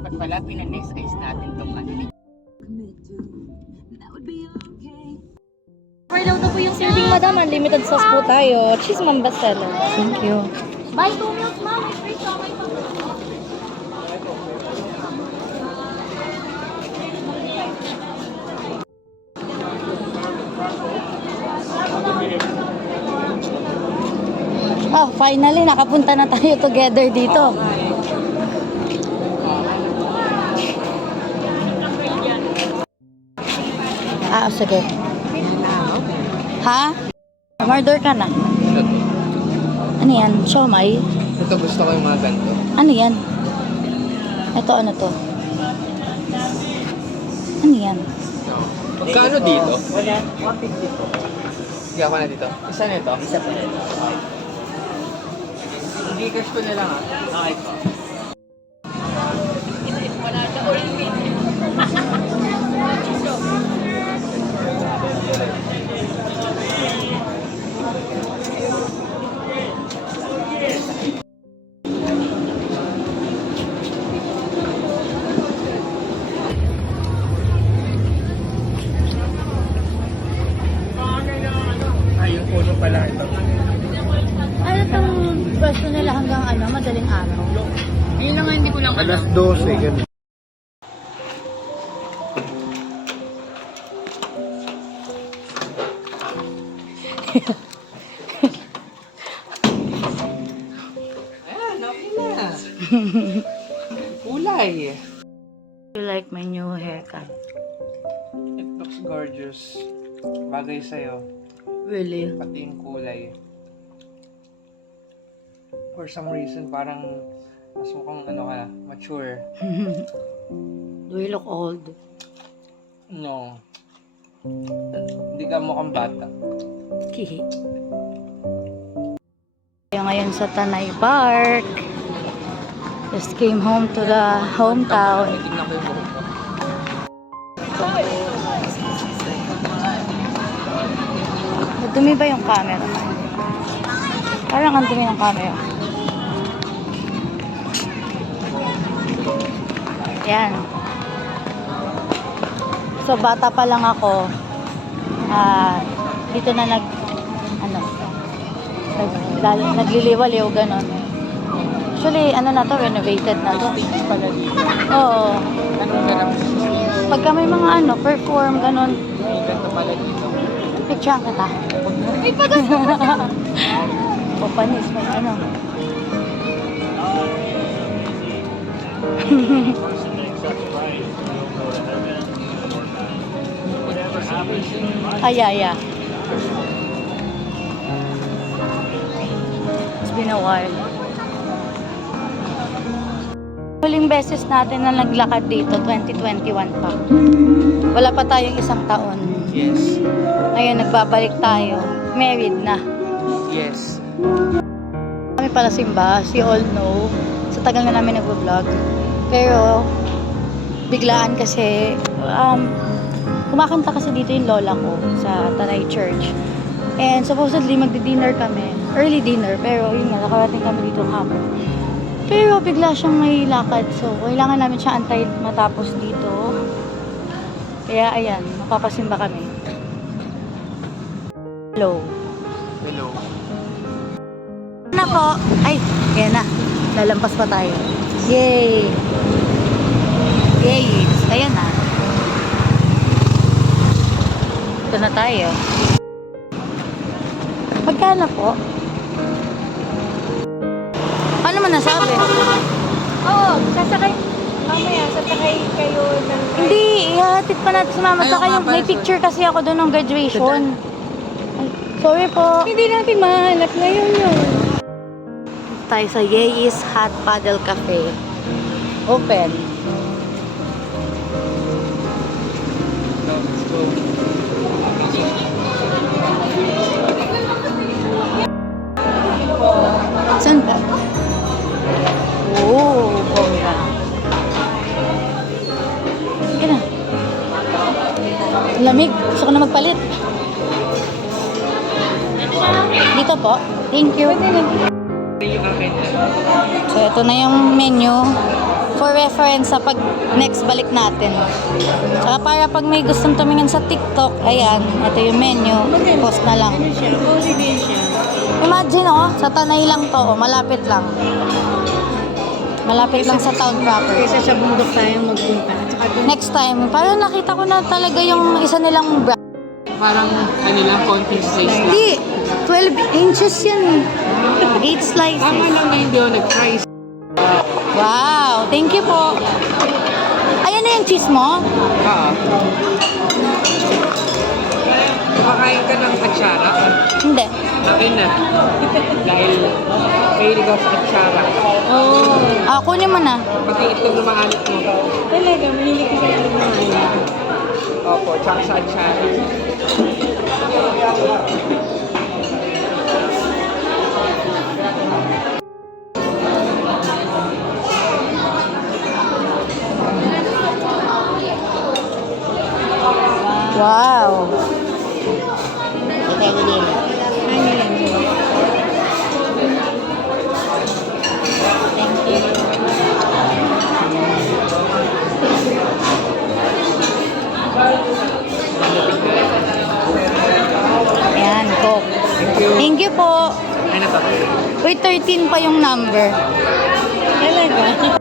dapat pala pinanext guys natin itong ano. Overload na po yung serving, madam. Unlimited sauce po tayo. Cheese ma'am bestseller. Thank you. Buy 2 meals, ma'am. May free chocolate pa. Oh, finally, nakapunta na tayo together dito. Sige. Ha? Umorder ka na. Ano yan? Siomay? Ito gusto ko yung mga ganito. Ano yan? Ito ano to? Ano yan? Magkano dito? 150 po. Sige ako na dito. Isa na ito? Isa pa nito. Gcash ko na lang ah. Okay po. Ayun, ulo pala ito. Ano itong pwesto nila hanggang madaling araw? Yun na nga hindi ko lang alam. Alas 12, ganun. Ayan, okay na. Kulay. You like my new haircut? It looks gorgeous. Bagay sa'yo. Really? Pati yung kulay. For some reason, parang mas mukhang mature. Do you look old? No. Hindi ka mukhang bata. Kihi. Ngayon sa Tanay Park. Just came home to the hometown. Tingnan ko yung buhok ko. Dumi ba yung camera? Parang ang dumi ng camera. Yan. So, bata pa lang ako. Dito na nagliliwaliw, ganon. Actually, na to, renovated na to. Pala dito. Oo. Anong ganap? Pagka may mga perform, ganon. May ganito pala dito. Picture kita. Ay, pagas! Papanis, may Ay. It's been a while. Huling beses natin na naglakad dito, 2021 pa. Wala pa tayong isang taon. Yes. Ngayon, nagbabalik tayo. Married na. Yes. Kami pala simba, si all know. Sa tagal na namin nag-vlog. Pero, biglaan kasi, kumakanta kasi dito yung lola ko sa Tanay Church. And supposedly, magdi-dinner kami. Early dinner, pero yun nga, nakarating kami dito hapon. Pero bigla siyang may lakad. So, kailangan namin siya antay matapos dito. Kaya, ayan, mapapasimba kami. Hello. Hello. Na po. Ay, yan na. Lalampas pa tayo. Yay! Yay! Ayan na. Ito na tayo. Magkano po? Ano man nasabi? Oo, sasakay. Mamaya, sasakay kayo ng... Hindi, ihatid pa natin si mama. Saka yung, may picture kasi ako doon ng graduation. Ay, sorry po. Hindi natin mahanap ngayon yun. Tayo sa Yeis Hot Paddle Cafe. Open. Let's go. Saan ba? Oh, bongga. Yan na. Lamig. Gusto ko na magpalit. Dito po. Thank you. Yung akin. So, ito na yung menu. for reference sa pag next balik natin. Tsaka para pag may gustong tumingin sa TikTok, ayan, ito yung menu, post na lang. Imagine sa Tanay lang to, malapit lang. Malapit lang sa town proper. Kaysa sa bundok tayo magpunta. At saka dun, Next time, parang nakita ko na talaga yung isa nilang brand. Parang, ano lang, konting size lang. Hindi, 12 inches yan eh. 8 slices. Tama lang na hindi ako nag-try. Wow, thank you po. Ayan na yung cheese mo? Kumakain ka ng atsara? Hindi. Akin na. Dahil mahilig ako sa atsara. Kunin mo na. Pati itlog na maalit mo. talaga, mahilig ka sa mga Opo, tsaka sa atsara. Wow. Thank you. Ayan, Coke. Thank you. Thank you po. Ay na to. Wait, 13 pa yung number. Talaga?